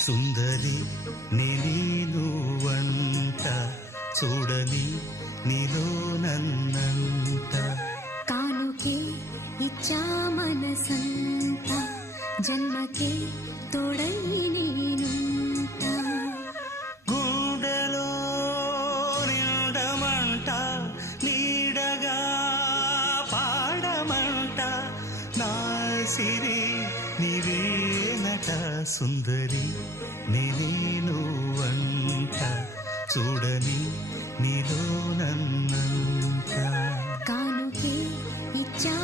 సుందరి నీనువంట చూడని నీలో నన్నంట కానుకే ఇచ్చా మనసంత జన్మకే తోడై నేనుంట గుండెలో నిండమంట నీడగా పాడమంట నా సిరి నీవేనట సుందరి నేనువంట చూడని నీలో నన్నంట కానుకే ఇచ్చా